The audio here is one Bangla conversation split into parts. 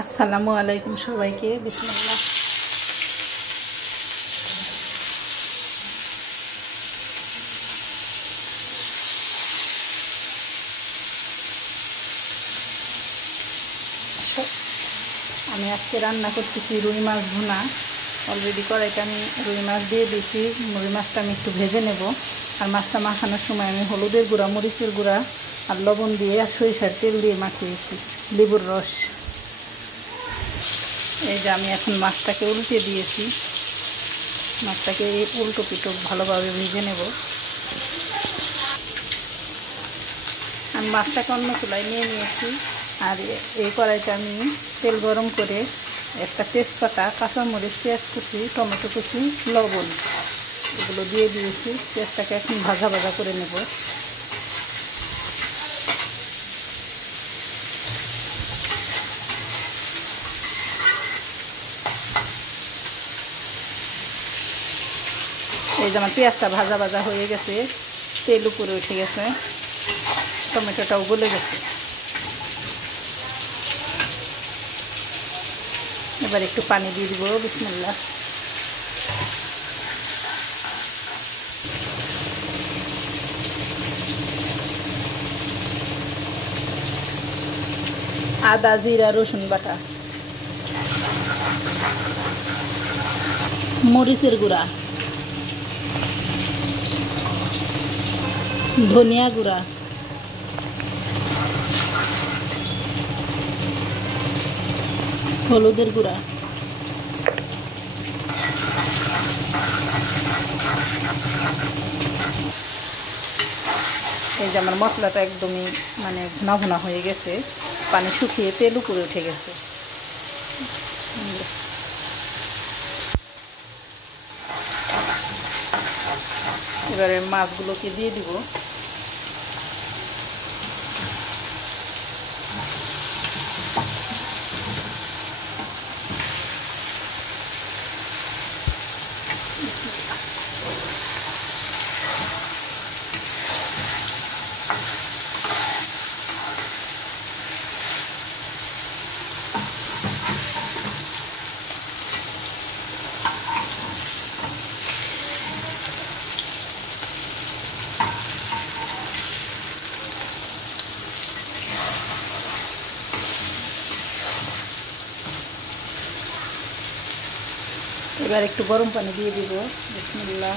আসসালামু আলাইকুম সবাইকে। বিসমিল্লাহ। আমি আজকে রান্না করতেছি রুই মাছ ভুনা। অলরেডি কড়াইতে আমি রুই মাছ দিয়ে দিয়েছি। রুই মাছটা আমি একটু ভেজে নেব। আর মাছটা মাখানোর সময় আমি হলুদের গুঁড়া, মরিচের গুঁড়া আর লবণ দিয়ে আর সরিষার তেল দিয়ে মাখিয়েছি, লেবুর রস। এই যে আমি এখন মাছটাকে উল্টে দিয়েছি। মাছটাকে উল্টো পিটো ভালোভাবে ভেজে নেব। আমি মাছটাকে অন্য চুলায় নিয়ে নিয়েছি। আর এই কড়াইতে আমি তেল গরম করে একটা তেজপাতা, কাঁচামরিচ, পেঁয়াজ কুচি, টমেটো কুচি, লবণ এগুলো দিয়ে দিয়েছি। পেঁয়াজটাকে এখন ভাজা ভাজা করে নেব। এই যে আমার পেঁয়াজটা ভাজা ভাজা হয়ে গেছে, তেল উপরে উঠে গেছে, টমেটোটাও গলে গেছে। এবার একটু পানি দিয়ে দিব। বিসমিল্লাহ। আদা, জিরা, রসুন বাটা, মরিচের গুঁড়া, ধনিয়া গুঁড়া, হলুদের গুঁড়া, এই যে আমার মশলাটা একদমই ভুনা ভুনা হয়ে গেছে। পানি শুকিয়ে তেল উপরে উঠে গেছে। এবারে মাছগুলোকে দিয়ে দিব। এবার একটু গরম পানি দিয়ে দিব। বিসমিল্লাহ।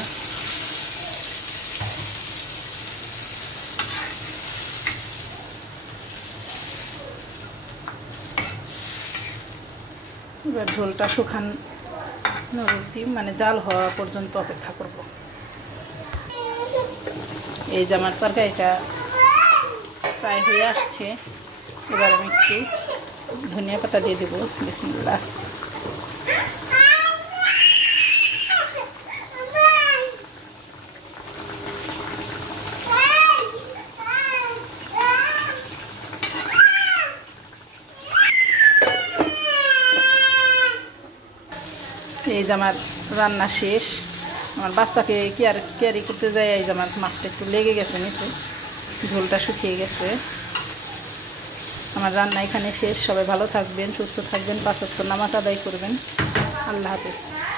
এবার ঝোলটা শুকানো অবধি জাল হওয়া পর্যন্ত অপেক্ষা করব। এই যে আমার তরকারিটা প্রায় হয়ে আসছে। এবার আমি একটু ধনিয়া পাতা দিয়ে দেবো। বিসমিল্লাহ। এই যে আমার রান্না শেষ। আমার বাচ্চাকে কেয়ারি করতে যাই, এই যে আমার মাছটা একটু লেগে গেছে নিচে, ঝোলটা শুকিয়ে গেছে। আমার রান্না এখানে শেষ। সবাই ভালো থাকবেন, সুস্থ থাকবেন, 5 ওয়াক্ত নামাজ আদায় করবেন। আল্লাহ হাফেজ।